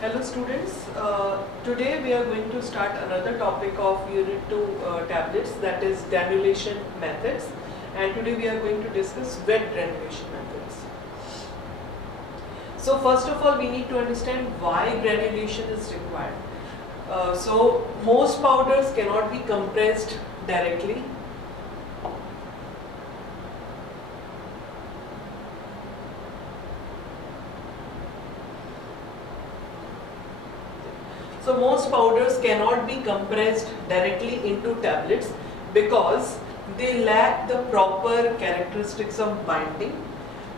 Hello students, today we are going to start another topic of Unit 2 tablets, that is granulation methods, and today we are going to discuss wet granulation methods. So first of all we need to understand why granulation is required. So most powders cannot be compressed directly. So most powders cannot be compressed directly into tablets because they lack the proper characteristics of binding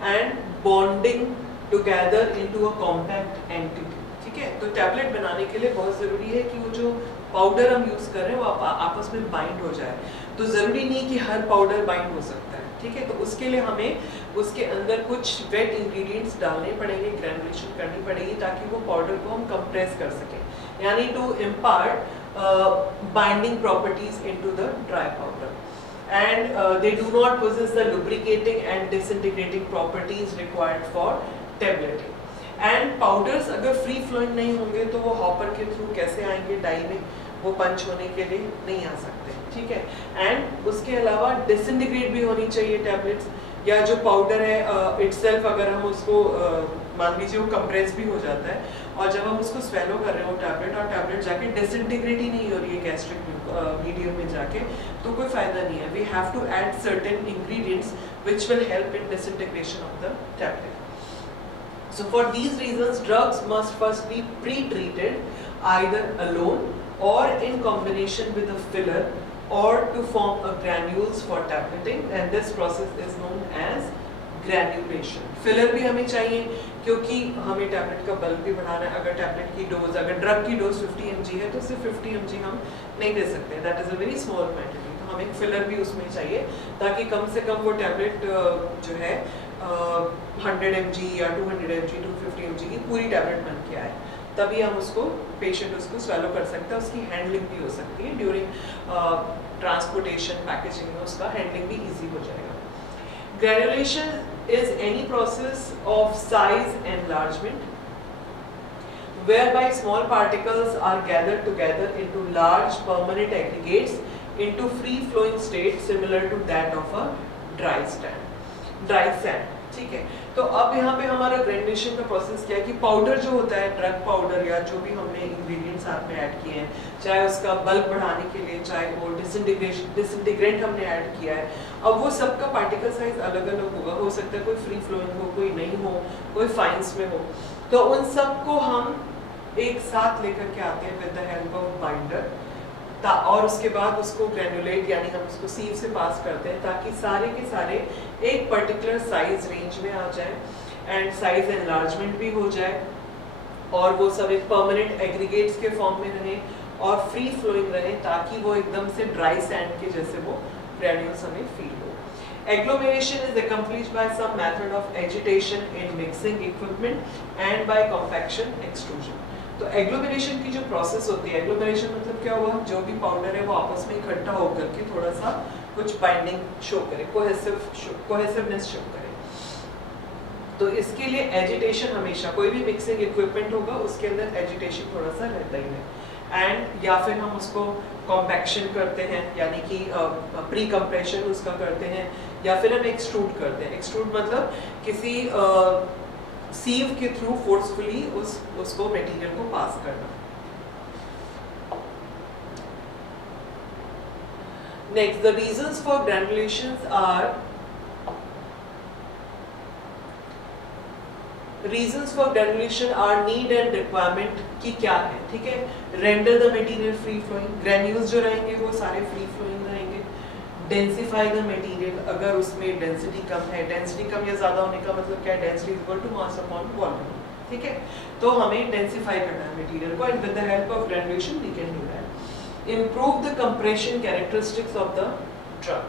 and bonding together into a compact entity. ठीक है, तो tablet बनाने के लिए बहुत ज़रूरी है कि वो जो पाउडर हम यूज़ कर रहे हैं वो आपस में बाइंड हो जाए. तो ज़रूरी नहीं कि हर पाउडर बाइंड हो सकता है. ठीक है, तो उसके लिए हमें उसके अंदर कुछ वेट इंग्रेडिएंट्स डालने पड़ेंगे, ग्रैनुलेशन करनी पड़ेगी ताकि वो पाउडर को हम कंप्रेस कर सकें, यानी to impart binding properties into the dry powder, and they do not possess the lubricating and disintegrating properties required for tableting. And powders अगर free flowing नहीं होंगे तो वो hopper के through कैसे आएंगे डाई में, वो पंच होने के लिए नहीं आ सकते. ठीक है, एंड उसके अलावा डिसइंटीग्रेट भी होनी चाहिए टैबलेट्स, या जो पाउडर है इटसेल्फ अगर हम उसको मान लीजिए वो कंप्रेस भी हो जाता है और जब हम उसको स्वेलो कर रहे हो टैबलेट और टैबलेट जाके डिसइंटीग्रेट ही नहीं हो रही है गैस्ट्रिक मीडियम में जाके, तो कोई फायदा नहीं है. We have to add certain ingredients which will help in disintegration of the tablet. So for these reasons drugs must first be pre-treated either alone or in combination with a filler or to form a granules for tableting, and this process is known as granulation. Filler भी हमें चाहिए क्योंकि हमें tablet का bulk भी बढ़ाना है. अगर टैबलेट की डोज, अगर ड्रग की डोज 50 mg है तो सिर्फ 50 mg हम नहीं दे सकते, that is a very small quantity. तो हमें फिलर भी उसमें चाहिए ताकि कम से कम वो टैबलेट जो है 100 mg या 200 mg 250 mg की पूरी टैबलेट बन के आए, तभी हम उसको पेशेंट उसको स्वेलो कर सकता है. उसकी हैंडलिंग भी हो सकती है ड्यूरिंग ट्रांसपोर्टेशन, पैकेजिंग में उसका हैंडलिंग भी इजी हो जाएगा. Granulation is any process of size enlargement whereby small particles are gathered together into large permanent aggregates into free flowing state similar to that of a dry sand. ठीक है, तो अब यहाँ पे हमारा ग्रैनुलेशन का प्रोसेस क्या है कि पाउडर जो होता है, ड्रग पाउडर या जो भी हमने इंग्रेडिएंट्स साथ में ऐड किए हैं, चाहे उसका बल्क बढ़ाने के लिए, चाहे वो डिसइंटीग्रेंट हमने ऐड किया है, अब वो सबका पार्टिकल साइज अलग अलग होगा. हो सकता है कोई फ्री फ्लोइंग हो, कोई नहीं हो, कोई फाइन्स में हो. तो उन सबको हम एक साथ लेकर के आते हैं with the help of binder, और उसके बाद उसको ग्रैनुलेट यानी हम उसको सीव से पास करते हैं ताकि सारे के सारे एक पर्टिकुलर साइज रेंज में आ जाए एंड साइज एनलार्जमेंट भी हो जाए और वो सब एक परमानेंट एग्रीगेट्स के फॉर्म में रहे और फ्री फ्लोइंग रहे ताकि वो एकदम से ड्राई सैंड के जैसे वो ग्रैन्यूल्स हमें फील हो. Agglomeration is accomplished by some method of agitation in mixing equipment and by compaction extrusion. तो एग्लोमेरेशन की जो प्रोसेस होती है, एग्लोमेरेशन मतलब क्या हुआ, जो भी पाउडर है वो आपस में इकट्ठा होकर के थोड़ा सा कुछ बाइंडिंग शो करे, कोहेसिवनेस शो करे. तो इसके लिए एजिटेशन हमेशा, कोई भी मिक्सिंग इक्विपमेंट होगा उसके अंदर एजिटेशन थोड़ा सा रहता ही है. एंड या फिर हम उसको कॉम्पैक्शन करते हैं यानी कि प्री कंप्रेशन उसका करते हैं, या फिर हम एक्सट्रूड करते हैं. एक्सट्रूड मतलब किसी सीव के थ्रू फोर्सफुली उसको मटेरियल को पास करना. Next, the reasons for granulations are need and requirement की क्या है. ठीक है, render the material free flowing, granules जो रहेंगे वो सारे फ्री फ्लोइंग रहेंगे. डेंसिफाई द मटेरियल, अगर उसमें डेंसिटी कम है, डेंसिटी कम या ज़्यादा होने का मतलब क्या है, density equal to mass upon volume. ठीक है, तो हमें डेंसिफाई करना है मटेरियल को and with the help of granulation we can do that. Improve the compression characteristics of the drug,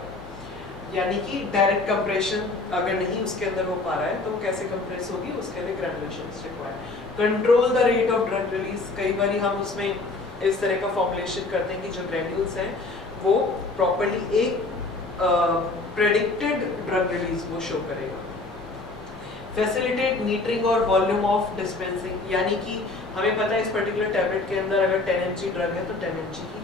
यानी कि डायरेक्ट कंप्रेशन अगर नहीं उसके अंदर हो पा रहा है तो वो कैसे कंप्रेस होगी, उसके लिए granulation is required. Control the rate of drug release, कई बार हम उसमें इस तरह का फॉर्मुलेशन करते हैं कि जो ग्रैन्यूल्स हैं वो प्रॉपर्ली एक प्रेडिक्टेड ड्रग रिलीज वो शो करेगा. फैसिलिटेट मीटरिंग और वॉल्यूम ऑफ डिस्पेंसिंग, यानी कि हमें पता है इस पर्टिकुलर टैबलेट के अंदर अगर 10 mg ड्रग है तो 10 mg ही।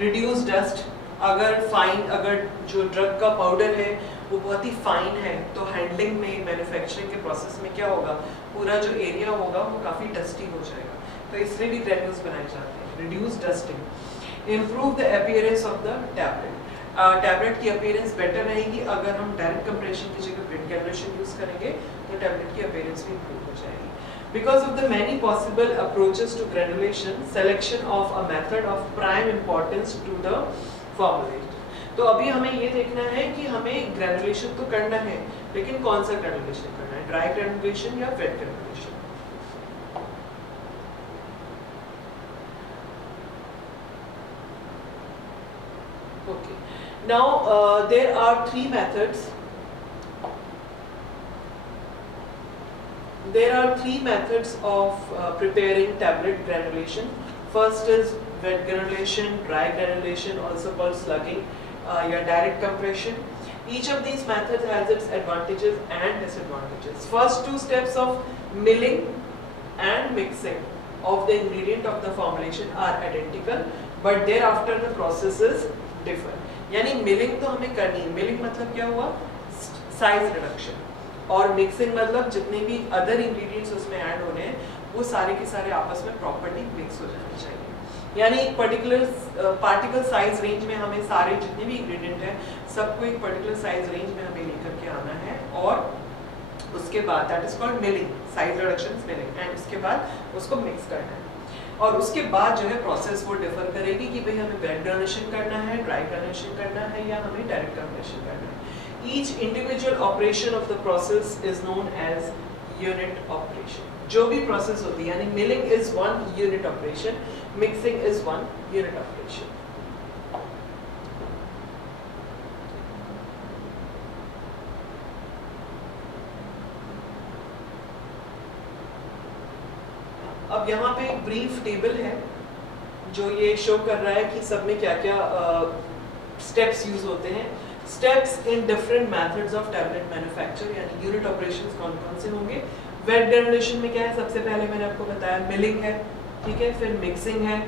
रिड्यूस डस्ट, अगर जो ड्रग का पाउडर है वो बहुत ही फाइन है तो हैंडलिंग में, मैन्युफैक्चरिंग के प्रोसेस में क्या होगा, पूरा जो एरिया होगा वो काफ़ी डस्टी हो जाएगा, तो इसलिए भी ग्रैन्यूल्स बनाए जाते हैं। Reduce dusting, improve the appearance of the tablet, tablet की अपीयरेंस बेटर रहेगी अगर हम डायरेक्ट कंप्रेशन की जगह वेट ग्रैनुलेशन यूज़ करेंगे तो टैबलेट की अपीयरेंस भी इम्प्रूव हो जाएगी। Because of the many possible approaches to granulation, selection of a method of prime importance to the formulator. तो अभी हमें ये देखना है कि हमें ग्रैनुलेशन तो करना है, लेकिन कौन सा ग्रैनुलेशन करना है, ड्राई ग्रैनुलेशन या wet granulation. Okay. Now there are three methods. There are three methods of preparing tablet granulation. First is wet granulation, dry granulation, also called slugging, या direct compression. Each of these methods has its advantages and disadvantages. First two steps of milling and mixing of the ingredient of the formulation are identical, but thereafter the processes differ. यानी milling तो हमें करनी है, milling मतलब क्या हुआ, size reduction, और mixing मतलब जितने भी अदर इंग्रेडिएंट्स उसमें ऐड होने हैं वो सारे के सारे आपस में प्रॉपर्ली मिक्स हो जाने चाहिए। यानी एक पर्टिकुलर पार्टिकल साइज रेंज में हमें सारे जितने भी इंग्रेडिएंट हैं सबको एक पर्टिकुलर साइज रेंज में हमें लेकर के आना है, और उसके बाद that is called milling, size reduction milling, and उसके बाद उसको मिक्स करना है। और उसके बाद जो है प्रोसेस वो डिफर करेगी कि भाई हमें वेट ग्रैनुलेशन करना है, ड्राई ग्रैनुलेशन करना है, या हमें डायरेक्ट ग्रैनुलेशन करना है। Each individual operation of the process is known as unit operation. जो भी process होती है, यानी milling is one unit operation, mixing is one unit operation. अब यहाँ पे एक ब्रीफ टेबल है जो ये शो कर रहा है कि सब में क्या क्या स्टेप्स यूज होते हैं। Steps in different methods of tablet manufacture, यानी यूनिट ऑपरेशंस कौन कौन से होंगे। वेट ग्रैनुलेशन में क्या है, सबसे पहले मैंने आपको बताया मिलिंग है, ठीक है, फिर मिक्सिंग है,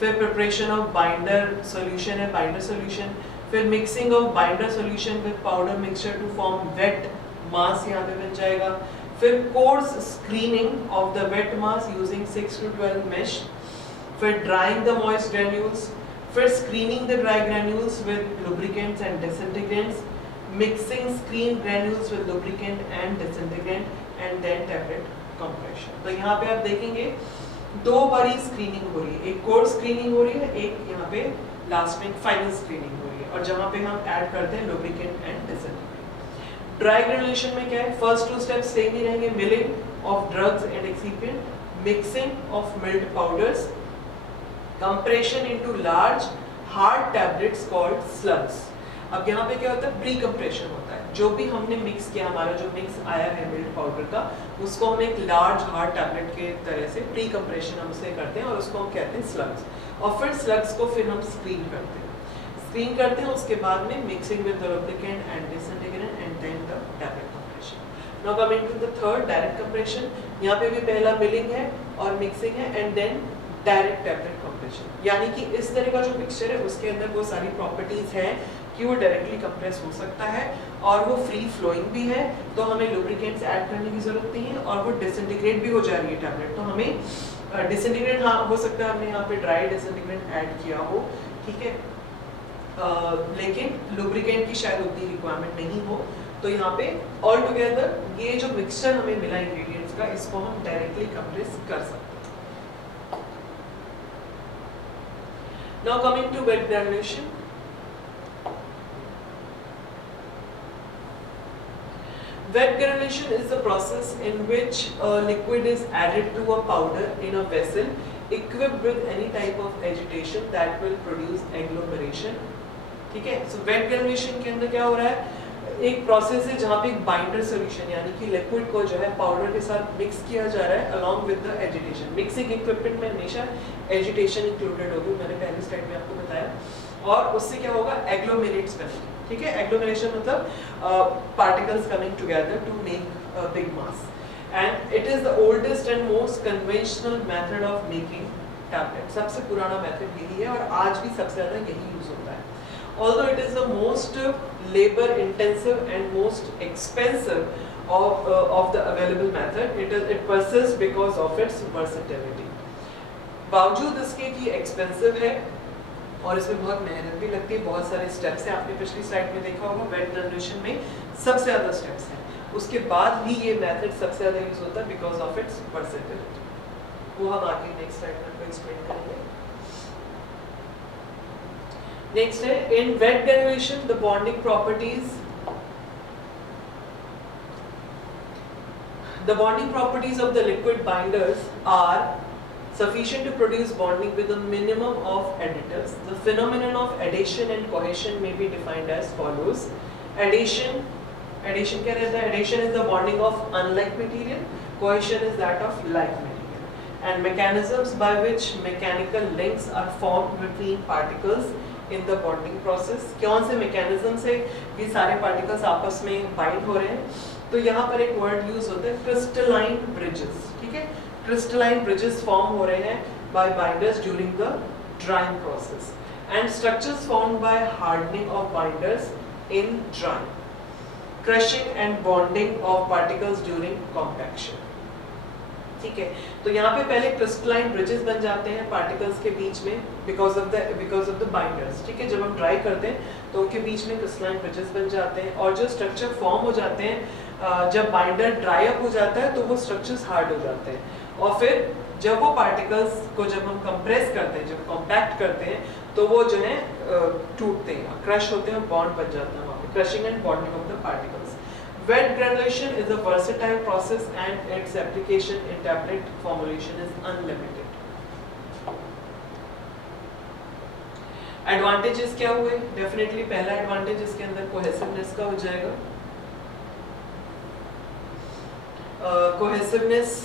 फिर प्रिपरेशन ऑफ बाइंडर सॉल्यूशन है, बाइंडर सॉल्यूशन, फिर mixing of binder solution with powder mixture to form wet mass, यहाँ पे बन जाएगा, फिर coarse screening of the wet mass using 6 to 12 mesh, फिर ड्राइंग द मॉइस्ट ग्रैन्यूल्स, फिर screening the dry granules with lubricants and disintegrants, mixing screen granules with lubricant and disintegrant, and then tablet compression. तो यहाँ पे आप देखेंगे दो बारी screening हो रही है, एक कोर स्क्रीनिंग हो रही है, एक यहाँ पे लास्ट में फाइनल स्क्रीनिंग हो रही है, और जहाँ पे हम ऐड करते हैं lubricant and disintegrant. Dry granulation में क्या है, फर्स्ट टू स्टेप्स सेम ही रहेंगे, milling of drugs and excipient, mixing of milled powders, compression into large hard tablets called slugs। अब यहाँ पे क्या होता है, प्री कंप्रेशन होता है, जो भी हमने मिक्स किया, हमारा जो मिक्स आया है मिल्क पाउडर का, उसको हम एक लार्ज हार्ड टैबलेट के तरह से प्री कंप्रेशन हम उसे करते हैं, और उसको हम कहते हैं स्लग्स, और फिर स्लग्स को फिर हम स्क्रीन करते हैं, उसके बाद में mixing with the lubricant and disintegrant, and then the tablet compression. Now coming to the third, direct compression. यहाँ पे भी पहला मिलिंग है और मिक्सिंग है, and then direct tablet compression, यानी कि इस तरह का जो मिक्सचर है उसके अंदर वो सारी प्रॉपर्टीज हैं कि वो डायरेक्टली कंप्रेस हो सकता है, और वो फ्री फ्लोइंग भी है, तो हमें लुब्रिकेंट्स ऐड करने की जरूरत नहीं है, और वो डिसइंटीग्रेट भी हो जा रही है टैबलेट, तो हमें डिसइंटीग्रेट हाँ हो सकता है हमने यहाँ पे ड्राई डिसइंटीग्रेंट ऐड किया हो, ठीक है, लेकिन लुब्रिकेंट की शायद उतनी रिक्वायरमेंट नहीं हो, तो यहाँ पे ऑल टुगेदर ये जो मिक्सचर हमें मिला इंग्रेडिएंट्स का, इसको हम डायरेक्टली कंप्रेस कर सकते हैं। Now coming to wet granulation. Wet granulation is the process in which a liquid is added to a powder in a vessel equipped with any type of agitation that will produce agglomeration. ठीक है, so wet granulation के अंदर क्या हो रहा है, एक process है जहाँ पे एक बाइंडर सॉल्यूशन यानी कि लिक्विड को जो है पाउडर के साथ मिक्स किया जा रहा है along with the agitation. Mixing equipment में हमेशा एजिटेशन इंक्लूडेड होगी, मैंने पहले स्लाइड में आपको बताया, और उससे क्या होगा, एग्लोमेरेट्स बनेंगे। ठीक है, एग्लोमेरेशन मतलब particles coming together to make a big mass, and it is the oldest and most conventional method of making tablet. सबसे पुराना मेथड यही है और आज भी सबसे ज़्यादा यही यूज होता है। Although it is the most labor intensive and most expensive of the available method, it persists because of its versatility. बावजूद इसके कि एक्सपेंसिव है और इसमें बहुत मेहनत भी लगती है, बहुत सारे स्टेप्स हैं, आपने पिछली स्लाइड में देखा होगा वेट जनरेशन में सबसे ज़्यादा स्टेप्स हैं, उसके बाद भी ये मेथड सबसे ज़्यादा यूज होता है बिकॉज ऑफ इट्स वर्सेटिलिटी। वो हम आगे नेक्स्ट स्लाइड में आपको एक्सप्लेन करेंगे। नेक्स्ट है in wet granulation the bonding properties, the bonding properties of the liquid binders are sufficient to produce bonding with a minimum of additives. The phenomenon of adhesion and cohesion may be defined as follows. Adhesion क्या रहता है? Adhesion is the bonding of unlike material, cohesion is that of like material, and mechanisms by which mechanical links are formed between particles in the bonding process. कौन से mechanism से ये सारे particles आपस में bind हो रहे हैं? तो यहाँ पर एक वर्ड यूज होता है क्रिस्टलाइन ब्रिजेस, ठीक है, क्रिस्टलाइन ब्रिजेस फॉर्म हो रहे हैं by binders during the drying process, and structures formed by hardening of binders in drying, crushing and bonding of particles during compaction. ठीक है, तो यहाँ पे पहले क्रिस्टलाइन ब्रिजेस बन जाते हैं पार्टिकल्स के बीच में बिकॉज ऑफ द बाइंडर्स। ठीक है, जब हम ड्राई करते हैं तो उनके बीच में क्रिस्टलाइन ब्रिजेस बन जाते हैं, और जो स्ट्रक्चर फॉर्म हो जाते हैं जब बाइंडर ड्राई अप हो जाता है तो वो स्ट्रक्चर्स हार्ड हो जाते हैं, और फिर जब वो पार्टिकल्स को जब हम कंप्रेस करते हैं, जब कॉम्पैक्ट करते हैं तो वो जो है टूटते हैं, क्रश होते हैं, बॉन्ड बन जाता है वहाँ पे, crushing and bonding of the particles. Wet granulation is a versatile process and its application in tablet formulation is unlimited. Advantages क्या हुए? Definitely पहला advantage इसके अंदर cohesiveness का हो जाएगा। Cohesiveness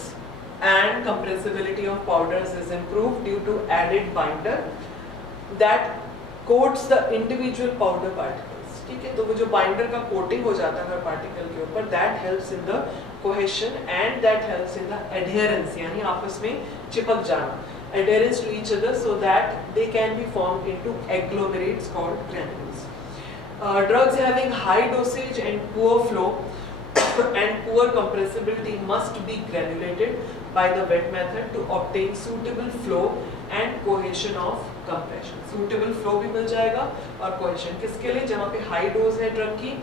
and compressibility of powders is improved due to added binder that coats the individual powder particles. ठीक है, तो वो जो बाइंडर का कोटिंग हो जाता है हर पार्टिकल के ऊपर, that helps in the cohesion and that helps in the adherence, यानी आपस में चिपक जाना, adherence to each other so that they can be formed into agglomerates called granules. Drugs having high dosage and poor flow and poor compressibility must be granulated by the wet method to obtain suitable flow and cohesion of compression. Suitable flow भी मिल जाएगा और cohesion किसके लिए? जहाँ पे high dose है drug की,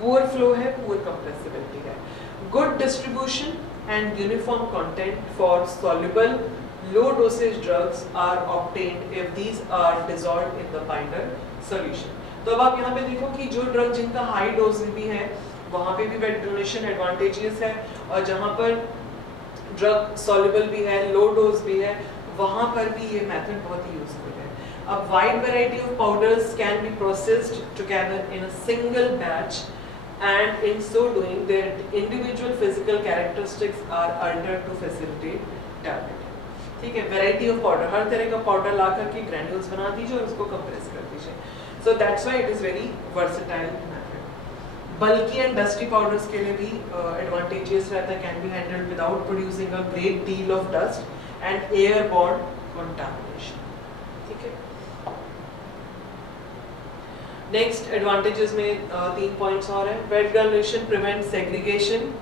poor flow है, poor compressibility है. Good distribution and uniform content for soluble low dosage drugs are obtained if these are dissolved in the binder solution. तो अब आप यहाँ पे देखो कि जो ड्रग जिनका हाई डोज भी है वहाँ पे भी वेट ग्रेनुलेशन एडवांटेजेस है, और जहाँ पर ड्रग सॉल्युबल भी है, लो डोज भी है, वहाँ पर भी ये मेथड बहुत ही यूजफुल है। अब wide variety of powders can be processed together in a single batch, and in so doing their individual physical characteristics are altered to facilitate tablet. ठीक है, वैरायटी ऑफ पाउडर, हर तरह का पाउडर ला करके granules बना दीजिए और उसको कंप्रेस कर दीजिए, so that's why it is very versatile method. Bulky and dusty powders के लिए भी एडवांटेजेस रहता है, can be handled without producing a great deal of dust and airborne contamination. ठीक है, नेक्स्ट एडवांटेजेस में 3 पॉइंट्स और हैं। Wet granulation prevent segregation.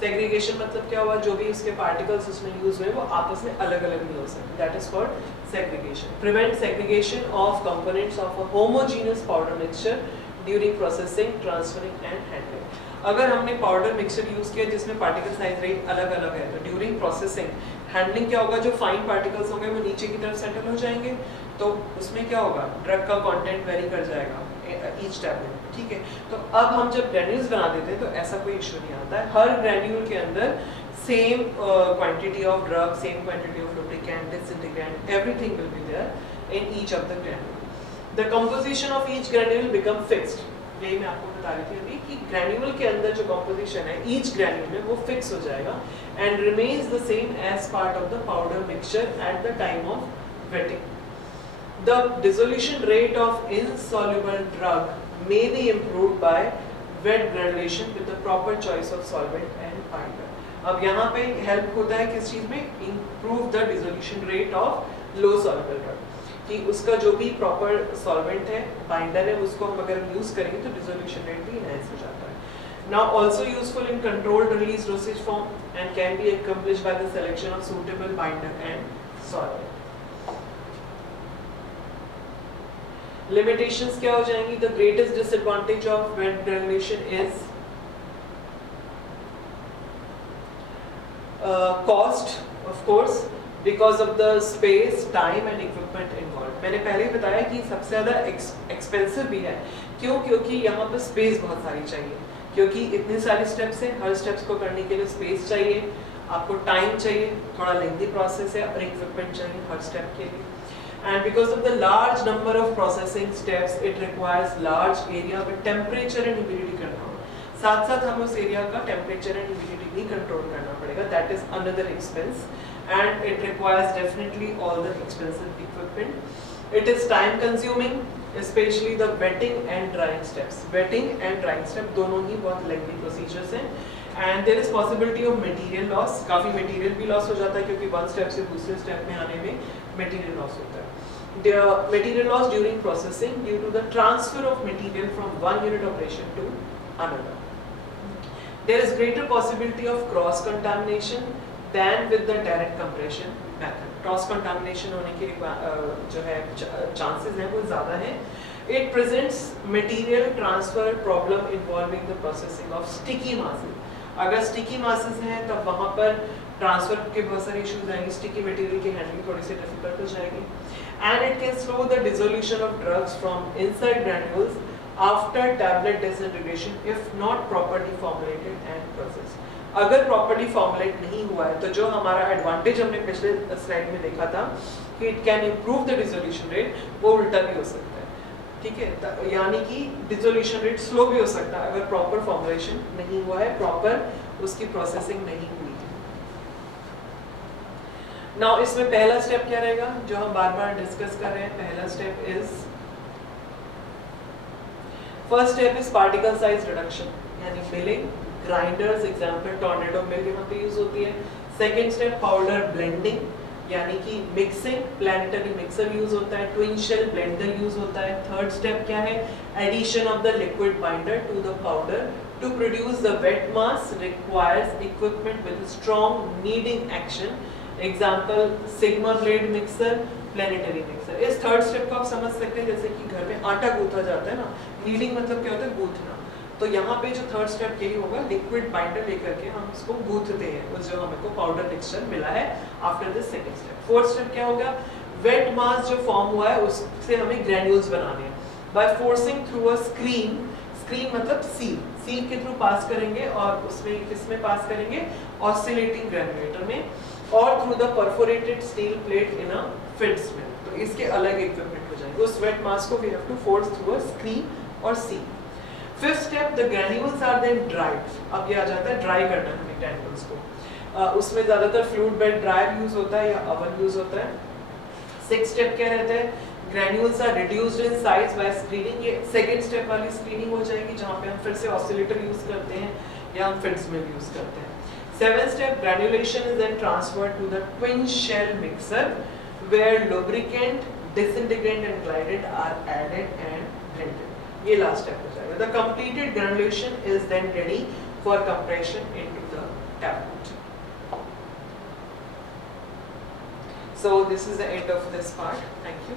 Segregation मतलब क्या हुआ, जो भी उसके पार्टिकल्स उसमें यूज हुए वो आपस में अलग अलग नहीं हो सकते, that is called segregation. Prevent segregation of components of a homogeneous powder mixture during processing, transferring and handling. अगर हमने पाउडर मिक्सचर यूज किया जिसमें पार्टिकल साइज रेट अलग अलग है, तो ड्यूरिंग प्रोसेसिंग हैंडलिंग क्या होगा, जो फाइन पार्टिकल्स होंगे वो नीचे की तरफ सेटल हो जाएंगे, तो उसमें क्या होगा, ड्रग का कंटेंट वेरी कर जाएगा ईच टैबलेट। ठीक है, तो अब हम जब ग्रैन्यूल्स बना देते हैं तो ऐसा कोई इशू नहीं आता है, हर ग्रैन्यूल के अंदर same quantity of drug, same quantity of lubricant, disintegrant, everything will be there in each of the granule. The composition of each granule become fixed. यही मैं आपको बता रही थी अभी कि ग्रैन्यूल के अंदर जो composition है each granule में वो फिक्स हो जाएगा and remains the same as part of the powder mixture at the time of wetting. The dissolution rate of insoluble drug may be improved by wet granulation with the proper choice of solvent and binder. अब यहाँ पे help होता है किस चीज में, improve the dissolution rate of low soluble drug, कि उसका जो भी प्रॉपर सॉल्वेंट है, बाइंडर है, उसको हम अगर यूज करेंगे तो डिसोल्यूशन रेट भी एनहांस हो जाता है। Now also useful in controlled release dosage form and can be accomplished by the selection of suitable binder and solvent. Limitations क्या हो जाएंगी? The greatest disadvantage of wet granulation is cost, of course, because of the space, time and equipment involve. मैंने पहले ही बताया कि सबसे ज़्यादा expensive भी है। क्यों? क्योंकि यहाँ पर स्पेस बहुत सारी चाहिए, क्योंकि इतने सारे स्टेप्स हैं, हर स्टेप्स को करने के लिए स्पेस चाहिए, आपको टाइम चाहिए, थोड़ा लेंथी प्रोसेस है, और इक्विपमेंट चाहिए हर स्टेप के लिए। And because of the large number of processing steps, it requires large area with temperature and humidity control. साथ साथ हम उस एरिया का टेम्परेचर एंड ह्यूमिडिटी भी कंट्रोल करना पड़ेगा. That is another expense and it requires definitely all the expensive equipment. It is time consuming, especially the wetting and drying steps. Wetting and drying step दोनों ही बहुत lengthy procedures हैं, and there is possibility of material loss. काफी material भी loss हो जाता है क्योंकि one step से दूसरे step में आने में material loss होता है. The material loss during processing due to the transfer of material from one unit operation to another. There is greater possibility of cross contamination than with the direct compression method. Cross contamination होने के जो है chances हैं वो ज़्यादा हैं. It presents material transfer problem involving the processing of sticky masses. अगर sticky masses हैं तब वहाँ पर ट्रांसफर के बहुत सारे इश्यूज आएंगे, स्टिकी मटेरियल की हैंडलिंग थोड़ी सी डिफिकल्ट हो जाएगी. And it can slow the dissolution of drugs from inside granules after tablet disintegration if not properly formulated and processed. अगर प्रॉपर्ली फॉर्मुलेट नहीं हुआ है तो जो हमारा एडवांटेज हमने पिछले स्लाइड में देखा था कि it can improve the dissolution rate, वो उल्टा भी हो सकता है. ठीक है, यानी कि डिसोल्यूशन रेट स्लो भी हो सकता है अगर प्रॉपर फॉर्मुलेशन नहीं हुआ है, प्रॉपर उसकी प्रोसेसिंग नहीं हुई है. नाउ इसमें पहला स्टेप क्या रहेगा जो हम बार बार डिस्कस कर रहे हैं? पहला step is first step is particle size reduction यानी मिलिंग. ग्राइंडर्स एग्जांपल टॉर्नेडो मिल यहाँ पे यूज होती है. सेकेंड स्टेप पाउडर ब्लेंडिंग यानी कि मिक्सिंग, प्लैनेटरी मिक्सर यूज होता है, ट्विन शेल ब्लेंडर यूज होता है. थर्ड स्टेप क्या है? Addition of the liquid binder to the powder to produce the wet mass requires equipment with strong kneading action. Example sigma blade mixer, planetary mixer. इस third step को आप समझ सकते हैं जैसे कि घर में आटा गूंथा जाता है ना, नीडिंग मतलब क्या होता है? गूंथना. तो यहाँ पे जो थर्ड स्टेप यही होगा, लिक्विड बाइंडर लेकर के हम इसको गूंथते हैं उस जो हमें को पाउडर मिक्सचर मिला है after this second step. Fourth step क्या होगा? वेट मास जो फॉर्म हुआ है उससे हमें ग्रेन्यूल्स बनाने हैं by forcing through a screen. Screen मतलब सील, सील के थ्रू पास करेंगे और उसमें किसमें पास करेंगे? ऑसिलेटिंग ग्रेनुलेटर में, और through the perforated steel plate in a fits में. तो इसके अलग इक्विपमेंट हो जाएंगे. उस वेट मास को we have to force through a screen और सील. Fifth step, the granules are then dried. अब ये आ जाता है ड्राई करना हमें ग्रेन्यूल्स को. उसमें ज्यादातर फ्लूइड बेड ड्रायर यूज होता है या अवन यूज होता है. सिक्स्थ स्टेप क्या रहता है? Granules are reduced in size by screening. ये सेकंड स्टेप वाली स्क्रीनिंग हो जाएगी जहाँ पे हम फिर से ऑसिलेटर यूज करते हैं या हम फिट्स में यूज करते हैं. Seventh step, granulation is then transferred to the twin shell mixer where lubricant, disintegrant and glided are added and blended. ये लास्ट स्टेप हो जाएगा. The completed granulation is then ready for compression into the tablet. So this is the end of this part. Thank you.